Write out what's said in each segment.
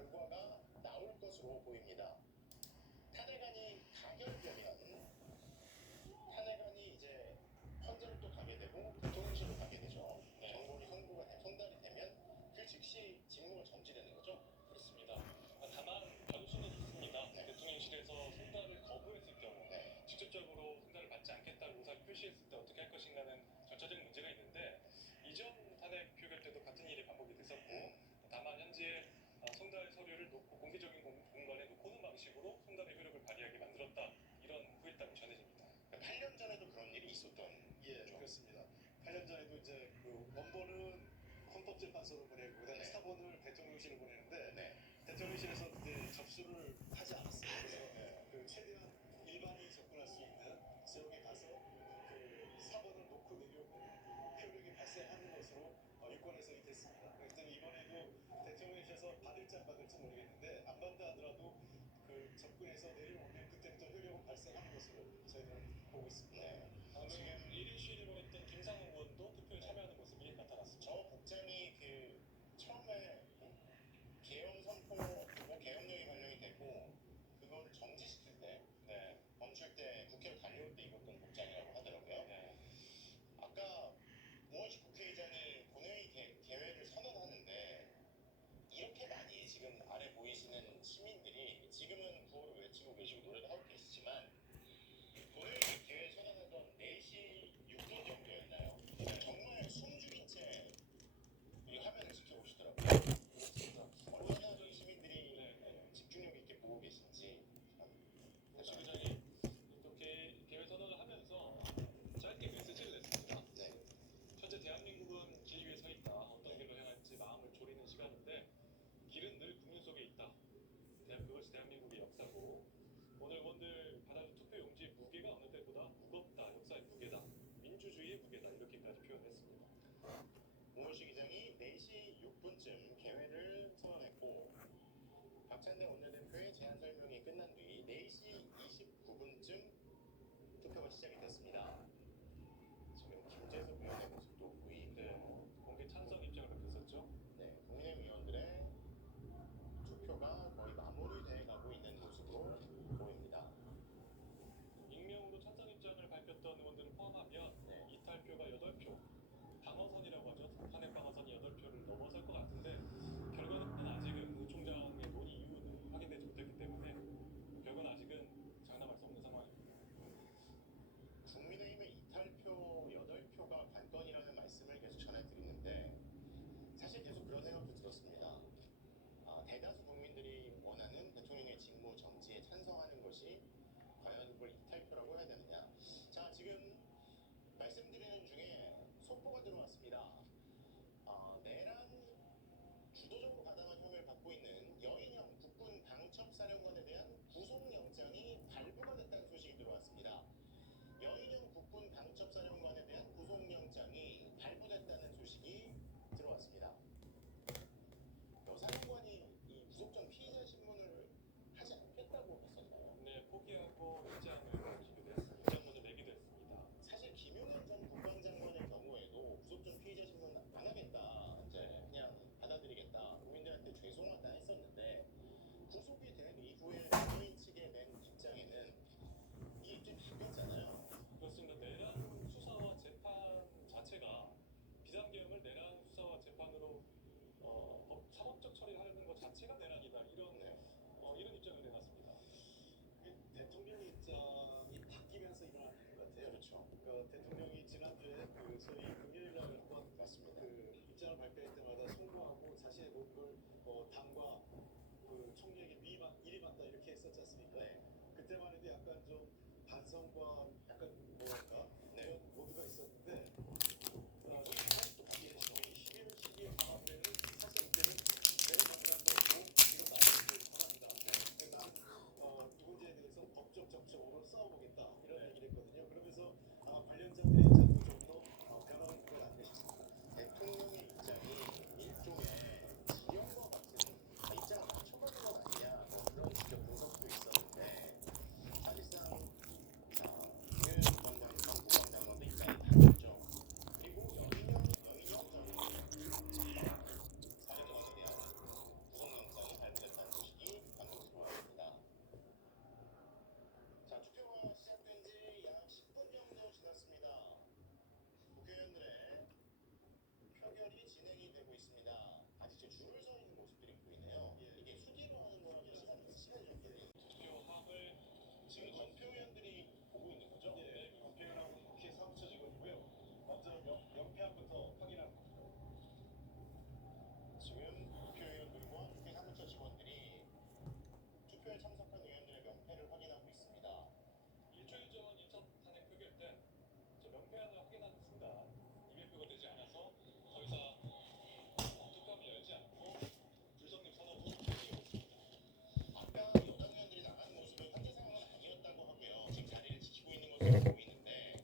결과가 나올 것으로 보입니다. 탄핵안이 가결되면 탄핵안이 이제 헌재를 또 가게 되고 대통령실로 가게 되죠. 정권이 송달이 되면 그 즉시 직무가 정지되는 거죠. 그렇습니다. 다만 변수는 있습니다. 네. 대통령실에서 송달을 거부했을 경우 네. 직접적으로 송달을 받지 않겠다고 의사를 표시했을 때 어떻게 할 것인가는 절차적 문제가 있는데 이전 탄핵 표결 때도 같은 일이 반복이 됐었고 다만 현재 송달 서류를 놓고 공개적인 공간에 놓고는 방식으로 송달의 효력을 발휘하게 만들었다 이런 후일담이 전해집니다. 8년 전에도 그런 일이 있었던 거죠. 그렇습니다. 8년 전에도 이제 그 원본은 헌법재판소로 보내고 그다음에 네. 사본을 대통령실로 보내는데 네. 대통령실에서 이제 접수를 하지 않았어요. 그래서 네. 그 최대한 일반인이 접근할 수 있는 지역에 가서 그 사본을 놓고 내려오는 효력이 발생하는 것으로 유권 해석이 됐습니다. 그렇기 때문에 이번에도 대통령실에서 받을지 안 받을지 모르겠는데 안 받다 하더라도 그 접근해서 내려오면 그때부터 효력은 발생하는 것으로 저희는 보고 있습니다. 네. 지금 1인 시위를 벌였던 김상훈 의원도 투표에 참여하는 모습이 나타났습니다. 저 국장이 그 처음에 계엄 선포 그리고 계엄령이 발령이 되고 그거를 정지시킬 때 멈출 때 국회로 달려올 때 입었던 복장이라고 하더라고요. 네. 아까 우원식 국회의장이 본회의 개회를 선언하는데 이렇게 많이 지금 아래 보이시는 시민들이 지금은 구호를 외치고 계시고 노래도 하고 계시지만 본회의 개회 선언하던 4시 6분 정도였나요? 정말 숨죽인 채 이 화면을 지켜보시더라고요. 얼마나 저희 시민들이 집중력 있게 보고 계신지 우원식 의장이 이렇게 개회 선언을 하면서 짧게 메시지를 냈습니다. 네. 현재 대한민국은 길 위에 서 있다. 어떤 길로 향할지 마음을 졸이는 시간인데 길은 늘 국민 속에 있다. 그것이 대한민국의 역사고 오늘 의원들 받아준 투표용지의 무게가 어느 때보다 무겁다. 역사의 무게다. 민주주의의 무게다. 이렇게까지 표현했습니다. 우원식 의장이 4시 6분쯤 개회를 선언했고 박찬대 원내대표의 제안 설명이 끝난 뒤 4시 29분쯤 투표가 시작이 됐습니다. 지금 김재석 의원의 모습도 보이고 공개 찬성 입장을 밝혔었죠. 네, 국민의힘 의원들의 투표가 거의 마무리돼 가고 있는 모습으로 보입니다. 익명으로 찬성 입장을 밝혔던 의원들을 포함하면 이탈표가 8표, 방어선이라고 하죠. 탄핵 방어선이 8표를 넘어설 것 같은데 결과는 아직은 우 총장의 논의 이유는 확인되지 못했기 때문에 결과는 아직은 장담할 수 없는 상황입니다. 국민의힘의 이탈표 8표가 관건이라는 말씀을 계속 전해드리는데 사실 계속 그런 생각도 들었습니다. 대다수 국민들이 원하는 대통령의 직무 정지에 찬성하는 것이 과연 그걸 이탈표라고 해야 되느냐. 자, 지금 말씀드리는 중에 속보가 들어왔습니다. 내란 주도적으로 가담한 혐의를 받고 있는 여인형 국군 방첩사령관에 대한 구속영장이 발부가 됐다는 소식이 들어왔습니다. 여인형 국군 방첩사령관에 대한 구속영장이 발부됐다는 소식이 들어왔습니다. 사령관이 이 구속전 피의자 신문을 하지 않겠다고 했었나요? 네, 포기하고 입장을 밝히기도 했습니다. 입장문을 내기도 했습니다. 사실 김용현 전 국방장관의 경우에도 구속전 피의자 신문 안 하겠다, 이제 그냥 받아들이겠다, 국민들한테 죄송하다 했었는데 구속이 된 이후에 국민 측에 낸 입장에는 이게 좀 바뀌었잖아요. 그렇습니다. 내란 수사와 재판 자체가 비상계엄을 내란 수사와 재판으로 사법적 처리를 하는 것 자체가 내란이다. 이런 입장을 내놨습니다. 대통령 입장이 바뀌면서 일어나는 것 같아요. 그렇죠. 그러니까 대통령이 지난주에 그 소위 금요일날 한번 맞습니다. 그 입장을 발표할 때마다 송구하고 자신의 목을 당과 그 총리에게 위임한다 이렇게 했었지 않습니까? 네. 그때만 해도 약간 좀 반성과 약간 뭐랄까 이런 모드가 있었는데 이게 11월 12일 다음에는 사실 이때는 내가 만들었다고 이거 나한테 전합니다. 나는 이 문제에 대해서 법적 적극적으로 싸워보겠다 이런 얘기를 했거든요. 그러면서 아마 관련자들의 입장도 좀 더 변화를 것 아닌가 싶습니다. 대통령의 입장이 일종의 지형과 같은 입장을 맞춰가는 것 아니냐, 뭐 그런 식의 분석도 있었는데 사실상 있습니다. 아직 저 줄을 서 있는 모습들이 보이네요. 이게 수기로 하는 거라서 시간이 좀 걸리네요. 투표함을 지금 검표위원들이 보고 있는 거죠? 네, 검표위원하고 국회 사무처 직원이고요. 먼저 명패함부터 확인합니다. 지금 국회의원들과 국회 사무처 직원들이 투표에 참석한 의원들의 명패를 확인하고 있습니다. 일주일 전 2차 탄핵 표결 때 저 명패안을 확인하는 순간 이명표가 되지 않아서 더 이상 투표함을 열지 않고 불성립 선언을 드리고 아까 여당 의원들이 나가는 모습은 현재 상황은 아니었다고 하고요. 지금 자리를 지키고 있는 것으로 보이는데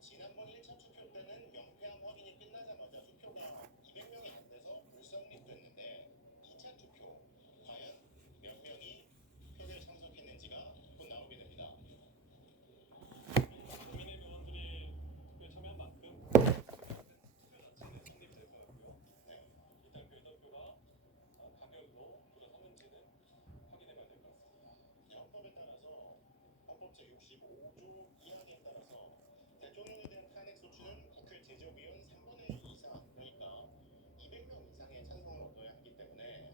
지난번 1차 투표 때는 명패함 확인이 끝나자마자 투표가 200명이 안 돼서 불성립됐는데 2차 투표 과연 몇 명이 표결에 참석했는지가 곧 나오게 됩니다. 국민의힘 의원들이 투표에 참여한 만큼 투표 자체는 성립될 것 같고요. 네. 이탈표 8표가 가결로 돌아섰는지는 확인해봐야 될 것 같습니다. 헌법에 따라서 헌법 제65조 2항에 따라서 대통령에 대한 탄핵 소추는 국회 제적의원 3분의 1 이상 그러니까 200명 이상의 찬성을 얻어야 하기 때문에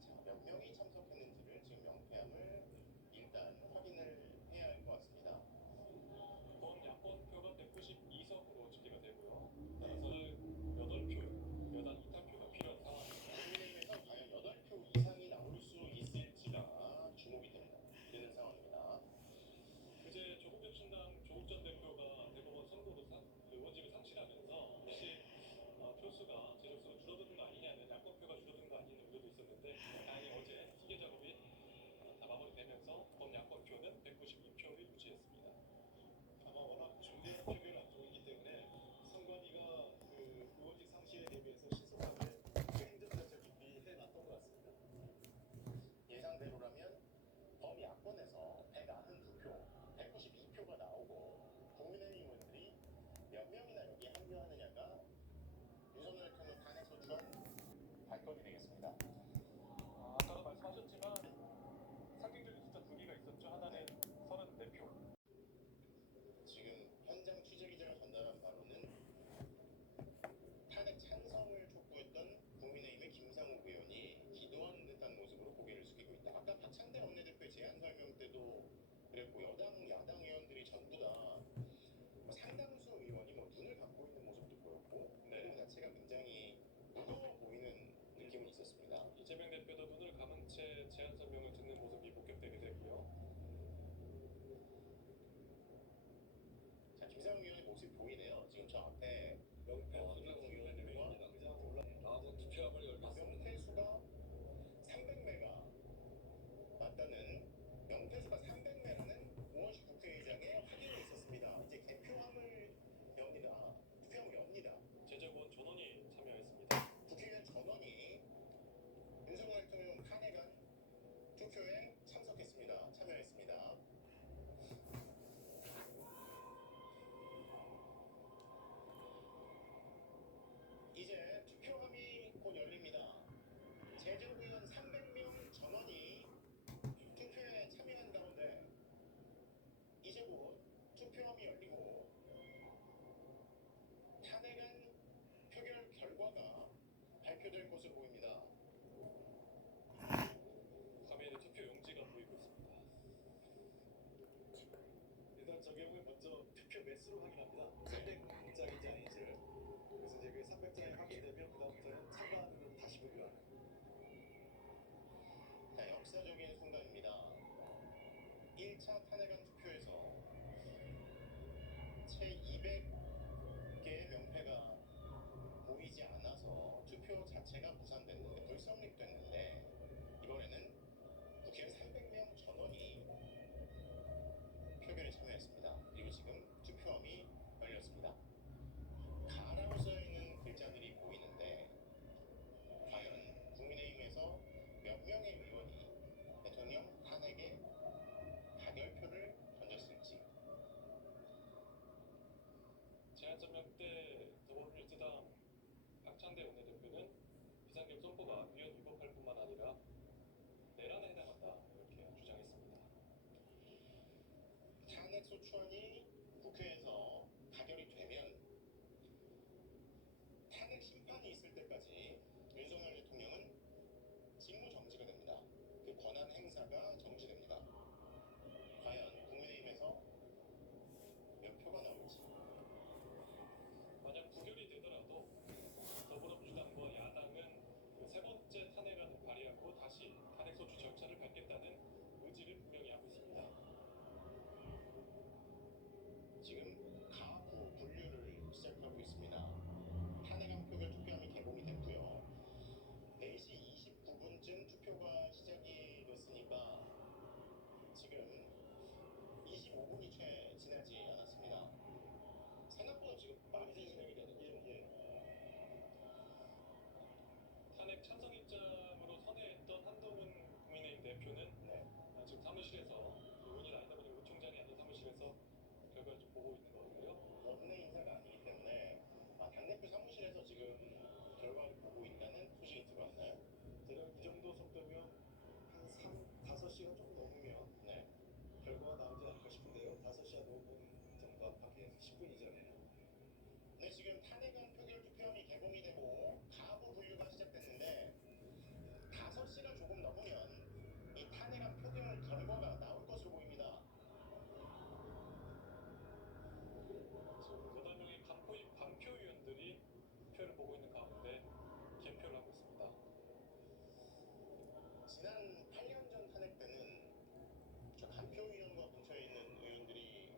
자, 몇 명이 참석했는지를 지금 명패함을 일단 확인을 해야 할 것 같습니다. 본 야권표가 192석으로 집계가 되고요. 따라서 8표, 여당 이탈표가 필요한 상황입니다. 국민의힘에서 과연 8표 이상이 나올 수 있을지가 주목이 되는 상황입니다. 그제 조국혁신당 조국 전 대표가 대법원 선고로 의원직을 상실하면서 혹시 표수가 재적수가 줄어드는 거 아니냐는 야권표가 줄어드는 거 아니냐는 우려도 있었는데 다행히 어제 시계 작업이 다 마무리되면서 본 야권표는 192표를 유지했습니다. 아마 워낙 중대한 표결을 앞두고 있기 때문에 선관위가 그 의원직 상실에 대비해서 신속하게 그 행정절차 준비해 놨던 것 같습니다. 예상대로라면 범야권에서 192표, 192표가 나오고 국민의힘 의원들이 몇 명이나 여기에 합류하느냐가 윤석열 대통령 탄핵 소추안 관건이 되겠습니다. 아까도 말씀하셨지만 상징적인 숫자 두 개가 있었죠. 하나는 34표. 지금 현장 취재 기자가 전달한 바로는 탄핵 찬성을 촉구했던 국민의힘의 김상욱 의원이 기도하는 듯한 모습으로 고개를 숙이고 있다. 아까 박찬대 원내대표의 제안 설명 때도 그랬고 여당, 야당 의원들이 전부 다 상당수 의원이 눈을 감고 있는 모습도 보였고 그 자체가 굉장히 무거워 보이는 느낌은 있었습니다. 이재명 대표도 눈을 감은 채 제안 설명을 듣는 모습이 목격되게 됐고요. 자, 김상욱 의원의 모습이 보이네요. 지금 저 앞에 명패와 의장한테 올라가고 투표함을 열겠습니다. 명태수가 300매가 맞다는 명태수가 300매라는 우원식 국회의장의 확인이 있었습니다. 이제 개표함을 엽니다. 투표함을 엽니다. 제적원 전원이 참여했습니다. 국회의원 전원이 윤석열 대통령 탄핵안 투표에 참석했습니다. 참여했습니다. 이제 투표함이 곧 열립니다. 제적의원 300명 전원이 투표에 참여한 가운데 이제 곧 투표함이 열리고 탄핵안 표결 결과가 발표될 것으로 보입니다. 화면에 투표 용지가 보이고 있습니다. 일단 저 경우에 먼저 투표 매수로 확인합니다. 300장인지 아닌지를. 그래서 이제 그 300장이 확인되면 그다음부터는 참가하는 다시 보기로 하는. 자, 역사적인 순간입니다. 1차 탄핵안 투표에서 채 200개의 명패가 보이지 않아서 투표 자체가 무산됐는데 불성립됐는데 이번에는 국회의원 300명 전원이 표결에 참여했습니다. 그리고 지금 투표함이 열렸습니다. 가라고 써있는 글자들이 보이는데 과연 국민의힘에서 몇 명의 의원이 대통령 탄핵에 가결표를 던졌을지. 제안 설명 때 더불어민주당 박찬대 원내대표는 비상경 선포가 위헌 위법할 뿐만 아니라 내란에 해당한다 이렇게 주장했습니다. 탄핵 소추안이 국회에서 가결이 되면 탄핵 심판 권한이 있을 때까지 윤석열 대통령은 직무 정지가 됩니다. 그 권한 행사가 정지됩니다. 과연 국민의힘에서 몇 표가 나올지. 만약 부결이 되더라도 더불어민주당과 야당은 그 세 번째 탄핵안을 발의하고 다시 탄핵소추 절차를 밟겠다는 의지를 분명히 하고 있습니다. 지금 가부 분류를 시작하고 있습니다. 탄핵안 표결 투표함이 개봉이 됐고요. 4시 29분쯤 투표가 시작이 됐으니까 지금 25분이 채 지나지 않았습니다. 생각보다 지금 빠르게 진행이 되는데요. 탄핵 찬성 입장으로 선회했던 한동훈 국민의힘 대표는 지금 사무실에서 의원이 아니다 보니 의총장이 아닌 사무실에서 결과를 좀 보고 있는 것 같고요. 원내 인사가 아니기 때문에 당대표 사무실에서 지금 결과를 보고 있다는 소식이 들어왔나요? 대략 이 정도 속도면 한 5시간 조금 넘으면 네. 결과가 나오지 않을까 싶은데요. 5시간 5분 정도 앞밖에 10분 이전에는. 네, 지금 탄핵안 표결 투표함이 개봉이 되고 가부 분류가 시작됐는데 5시가 조금 넘으면 이 탄핵안 표결 결과가 나올 것으로 보입니다. 지금 8명의 간표 위원들이 투표를 보고 있는 가운데 개표를 하고 있습니다. 지난 8년 전 탄핵 때는 저 간표위원과 근처에 있는 의원들이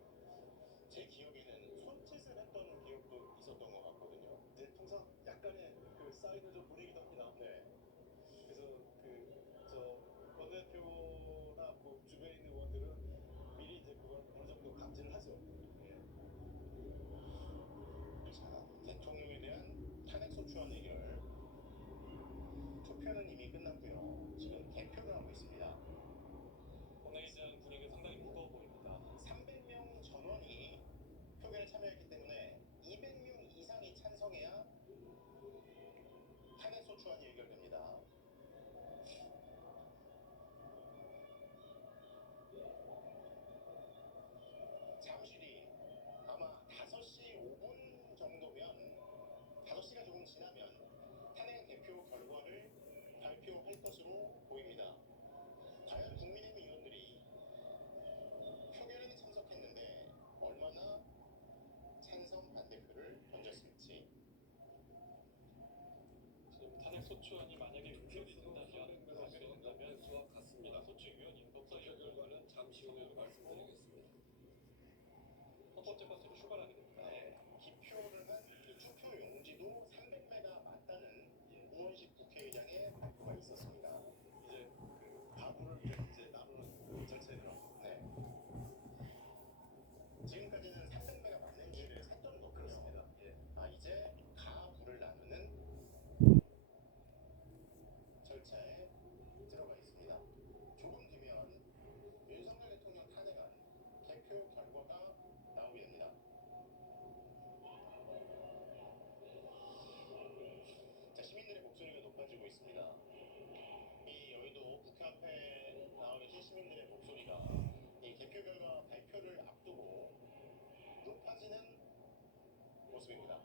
제 기억에는 손짓을 했던 기억도 있었던 것 같거든요. 이제 통상 약간의 그 사인을 좀 보내기도 합니다. 네. 그래서 저 원내대표나 뭐 주변에 있는 의원들은 미리 이제 그걸 어느 정도 감지를 하죠. 예. 자, 대통령에 대한 탄핵소추안 의결 투표는 이미 끝났고요. 지금 개표를 하고 있습니다. 본회의장 분위기가 상당히 무거워 보입니다. 300명 전원이 표결에 참여했기 때문에 200명 이상이 찬성해야 탄핵소추안이 의결됩니다. 잠시 뒤 아마 5시 5분 정도면 5시가 조금 지나면 탄핵 개표 결과를 발표할 것으로 보입니다. 과연 국민의힘 의원들이 표결에 참석했는데 얼마나 찬성 반대표를 던졌을지. 지금 탄핵소추안이 만약에 의결이 된다면 같습니다. 소추위원인 법사위원 결과는 잠시 후에 말씀드리겠습니다. 첫 번째 파트로 출발하게 됩니다. 네, 기표를 한 이 투표 용지도 300매가 맞다는 우원식 국회의장의 발표가 있었습니다. 이제 그 가구를 이제 나누는 그 절차에요. 네. 지금까지는 300매가 맞는지를 셌던 거고요. 그렇습니다. 예. 이제 가부를 나누는 절차에 들어가 있습니다. 조금 뒤면 윤석열 대통령 탄핵안 개표 결과가 나오게 됩니다. 자, 시민들의 목소리가 높아지고 있습니다. 이 여의도 국회 앞에 나와 계신 시민들의 목소리가 이 개표 결과 발표를 앞두고 높아지는 모습입니다.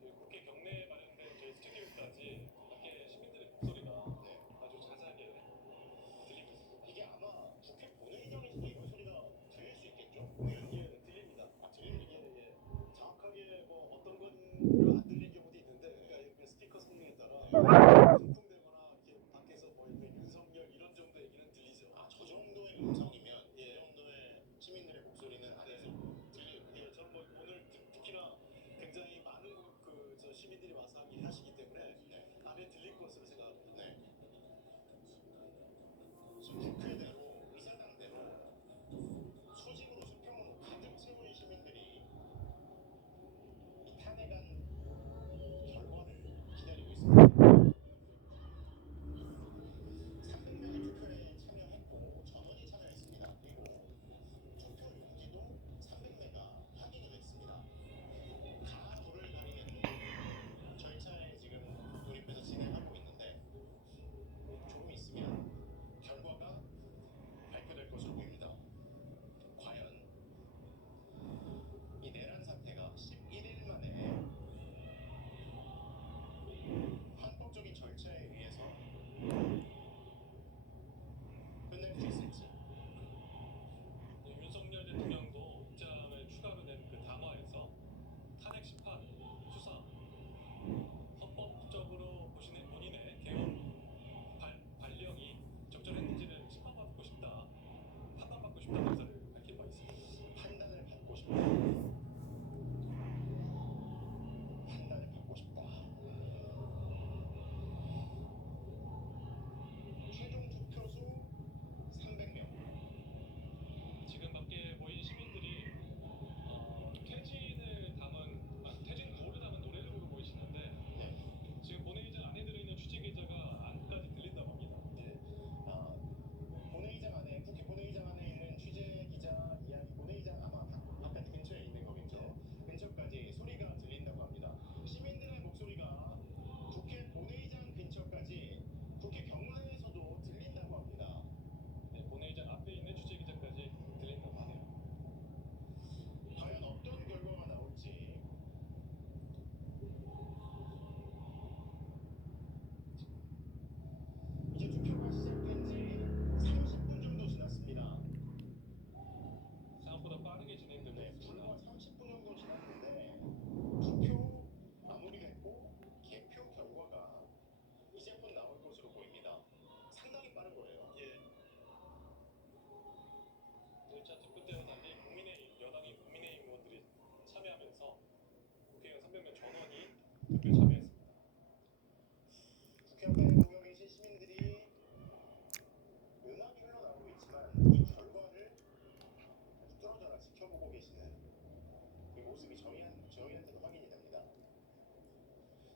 국회 경내에 마련된 저희 스튜디오까지 밖에 시민들의 목소리가 네. 아주 자세하게 들리고 있습니다. 이게 아마 국회 본회의장에서도 이런 소리가 들릴 수 있겠죠? 예, 들립니다. 들립니까? 예. 정확하게 뭐 어떤 건 안 들리는 경우도 있는데, 그러니까 그 스피커 성능에 따라 통풍되거나 이렇게 밖에서 뭐 이렇게 윤석열 이런 정도 얘기는 들리죠. 저 정도의 음성이면 이 정도의 시민들의 목소리는 안에서 들리고. 예, 저는 뭐 오늘 특히나 굉장히 많은 저 시민들이 투표에 참여했습니다. 국회의원에 모여 계신 시민들이 음악이 흘러나오고 있지만 이 결과를 아주 뚫어져라 지켜보고 계시는 그 모습이 저희한테도 확인이 됩니다.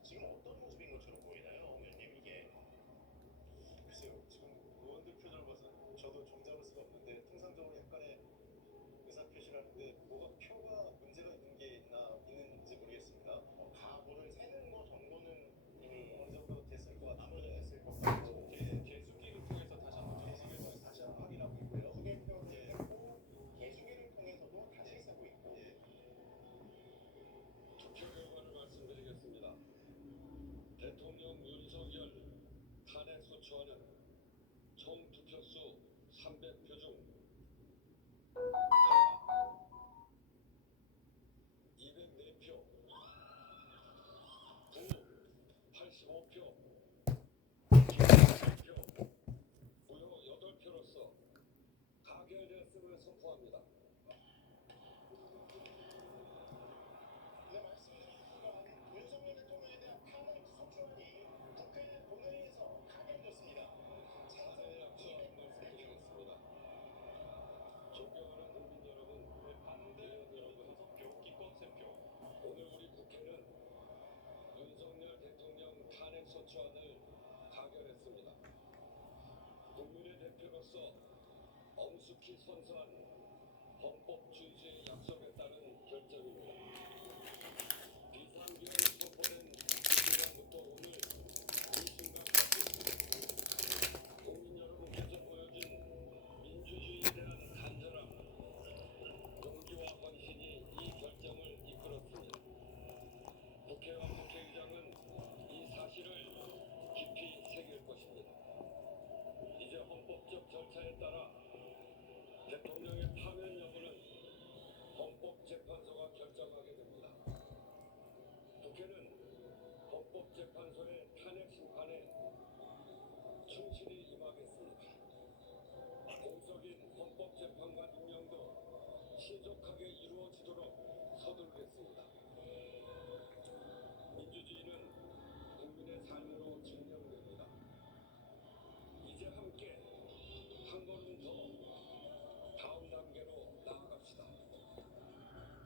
지금 어떤 모습인 것처럼 보이나요, 의원님 이게? 글쎄요, 지금 의원들 표정을 봐서 저도 종잡을 수가 없는데 통상적으로 약간의 의사표시를 하는데 뭐가 표가 문제가 있는지 모르겠습니다. 가보를 세는 거 정도는 이미 어느 정도 됐을 것 아무래도 같은데 됐을 것 같고 개수기를 통해서 다시 한번 계속해서 다시 한번 확인하고 있고요. 수개표를 예. 세고 개수기를 통해서도 다시 세고 있고 예. 투표 결과를 말씀드리겠습니다. 대통령 윤석열 탄핵 소추안은 총 투표수 300표 중 204표, 부 85표, 2표, 무효 8표로서 가결되었음을 선포합니다. 네, 말씀드린 순간 윤석열 대통령에 대한 탄핵 소추안이 국회 본회의에서 가결됐습니다. 자세히 앞서 말씀드리겠습니다. 존경하는 국민 여러분, 반대 의원 여러분, 6표, 기권 3표. 오늘 우리 국회는 윤석열 대통령 탄핵 소추안을 가결했습니다. 국민의 대표로서 엄숙히 선서한 헌법 준수의 약속에 따른 결정입니다. 비상계엄이 선포된 그 순간부터 오늘 이 순간까지 국민 여러분께서 보여준 민주주의에 대한 간절함, 용기와 헌신이 이 결정을 이끌었습니다. 국회와 국회의장은 이 사실을 깊이 새길 것입니다. 이제 헌법적 절차에 따라 대통령의 파면 여부는 헌법재판소가 결정하게 됩니다. 국회는 헌법재판소의 탄핵 심판에 충실히 임하겠습니다. 공적인 헌법재판관 임명도 신속하게 이루어지도록 서두르겠습니다. 민주주의는 국민의 삶으로 증명됩니다. 이제 함께 한 걸음 더 다음 단계로 나아갑시다.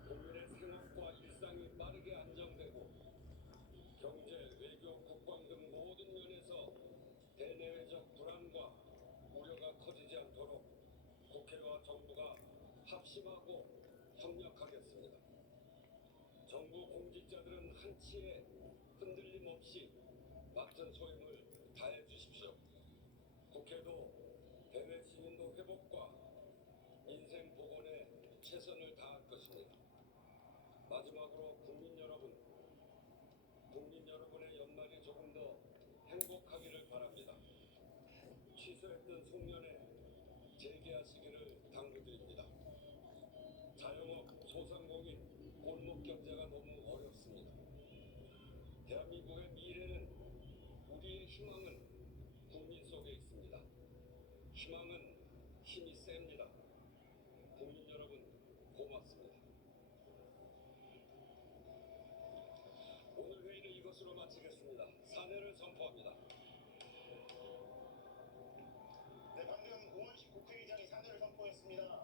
국민의 생활과 일상이 빠르게 안정되고 경제, 외교, 국방 등 모든 면에서 대내외적 불안과 우려가 커지지 않도록 국회와 정부가 합심하고 협력하겠습니다. 정부 공직자들은 한치의 흔들림 없이 맡은 소임을 다해 주십시오. 국회도 대외 시민도 회복과 민생 복원에 최선을 다할 것입니다. 마지막으로 국민 여러분의 연말이 조금 더 행복하기를 바랍니다. 취소했던 송년회 재개하시기를 당부드립니다. 자영업, 소상공인, 골목 경제가 너무 어렵습니다. 대한민국의 미래는, 우리의 희망은 국민 속에 있습니다. 희망은 힘이 셉니다. 국민 여러분, 고맙습니다. 오늘 회의는 이것으로 마치겠습니다. 사내를 선포합니다. 네, 방금 우원식 국회의장이 사퇴를 선포했습니다.